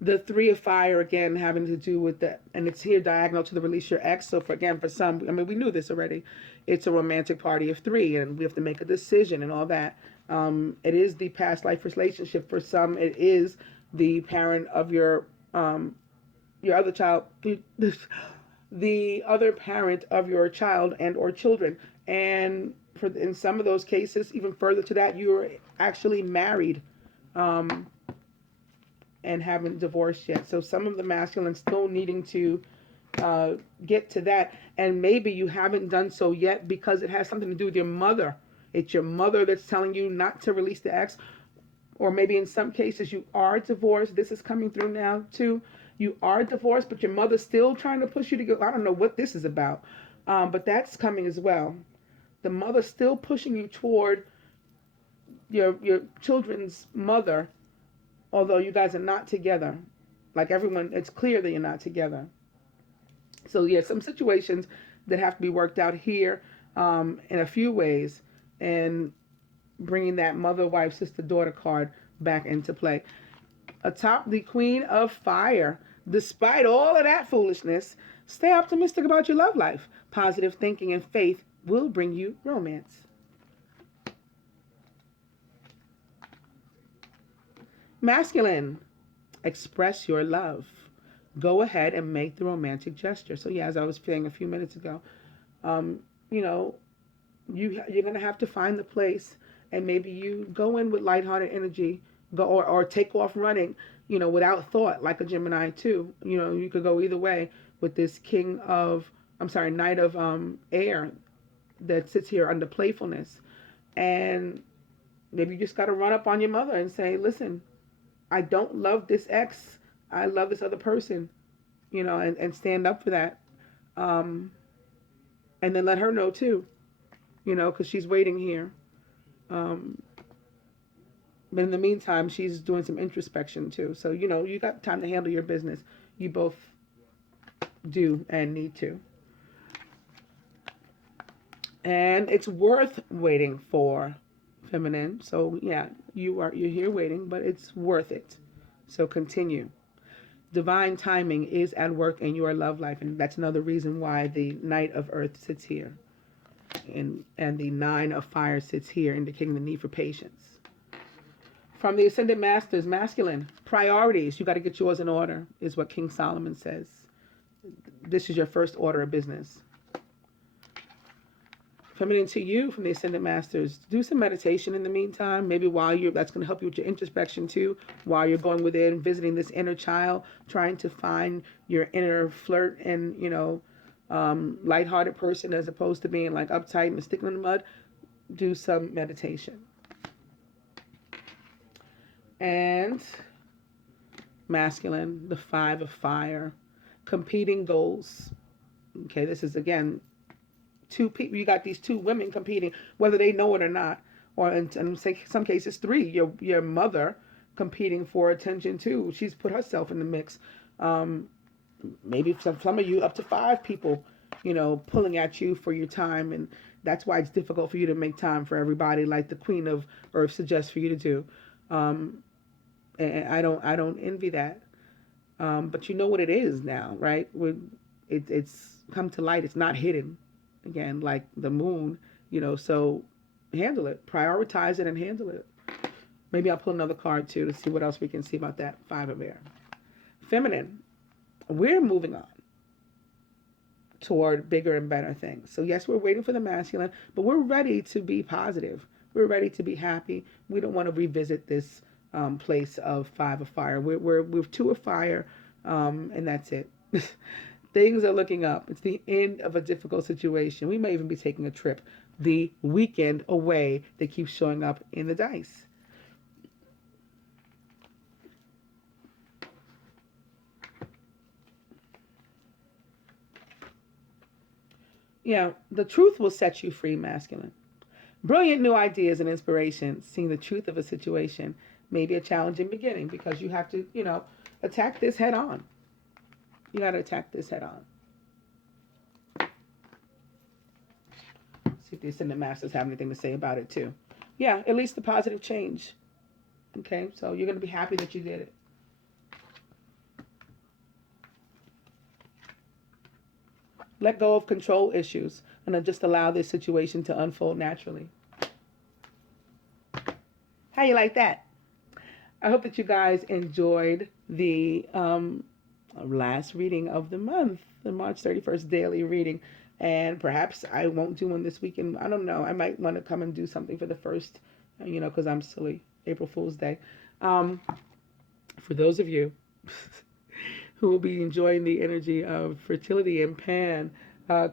The 3 of fire, again, having to do with that, and it's here diagonal to the release your ex. So for some, we knew this already. It's a romantic party of 3, and we have to make a decision and all that. It is the past life relationship. For some, it is the parent of your other child, the other parent of your child and or children. And in some of those cases, even further to that, you're actually married and haven't divorced yet. So some of the masculine still needing to get to that. And maybe you haven't done so yet because it has something to do with your mother. It's your mother that's telling you not to release the ex. Or maybe in some cases you are divorced. This is coming through now too. You are divorced, but your mother's still trying to push you to go. I don't know what this is about. But that's coming as well. The mother's still pushing you toward your children's mother, although you guys are not together. Like everyone, it's clear that you're not together. So yeah, some situations that have to be worked out here in a few ways, and bringing that mother, wife, sister, daughter card back into play. Atop the Queen of Fire, despite all of that foolishness, stay optimistic about your love life. Positive thinking and faith will bring you romance. Masculine, express your love. Go ahead and make the romantic gesture. So yeah, as I was saying a few minutes ago, you're going to have to find the place, and maybe you go in with lighthearted energy, or take off running, without thought, like a Gemini too. You could go either way with this Knight of Air that sits here under playfulness. And maybe you just got to run up on your mother and say, listen, I don't love this ex. I love this other person, and stand up for that. And then let her know too, because she's waiting here. But in the meantime, she's doing some introspection too. So, you got time to handle your business. You both do and need to. And it's worth waiting for, feminine. So yeah, you're here waiting, but it's worth it. So continue. Divine timing is at work in your love life, and that's another reason why the Knight of Earth sits here, and the 9 of Fire sits here, indicating the need for patience. From the Ascended Masters, masculine, priorities. You got to get yours in order, is what King Solomon says. This is your first order of business. Feminine, to you from the Ascended Masters, do some meditation in the meantime. Maybe that's going to help you with your introspection too, while you're going within, visiting this inner child, trying to find your inner flirt and, lighthearted person, as opposed to being like uptight and sticking in the mud. Do some meditation. And masculine, the 5 of Fire, competing goals. Okay, this is again 2 people. You got these 2 women competing, whether they know it or not, or in some cases 3. Your mother competing for attention too. She's put herself in the mix. Maybe some of you, up to 5 people, pulling at you for your time, and that's why it's difficult for you to make time for everybody, like the Queen of Earth suggests for you to do. And I don't envy that. But you know what it is now, right? It's come to light. It's not hidden. Again, like the moon, so handle it. Prioritize it and handle it. Maybe I'll pull another card too to see what else we can see about that 5 of Air. Feminine, we're moving on toward bigger and better things. So yes, we're waiting for the masculine, but we're ready to be positive. We're ready to be happy. We don't want to revisit this place of 5 of Fire. We're 2 of Fire, and that's it. Things are looking up. It's the end of a difficult situation. We may even be taking a trip. The weekend away that keeps showing up in the dice. Yeah, the truth will set you free, masculine. Brilliant new ideas and inspiration, seeing the truth of a situation may be a challenging beginning because you have to, attack this head on. You got to attack this head on. See if the Ascendant Masters have anything to say about it too. Yeah, at least a positive change. Okay, so you're going to be happy that you did it. Let go of control issues and then just allow this situation to unfold naturally. How you like that? I hope that you guys enjoyed the last reading of the month, the March 31st daily reading. And perhaps I won't do one this weekend. I don't know. I might want to come and do something for the first, because I'm silly. April Fool's Day. For those of you who will be enjoying the energy of fertility and Pan,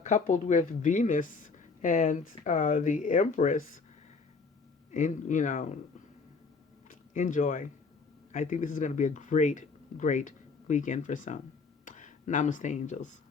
coupled with Venus and the Empress, enjoy. I think this is going to be a great, great weekend for some. Namaste, angels.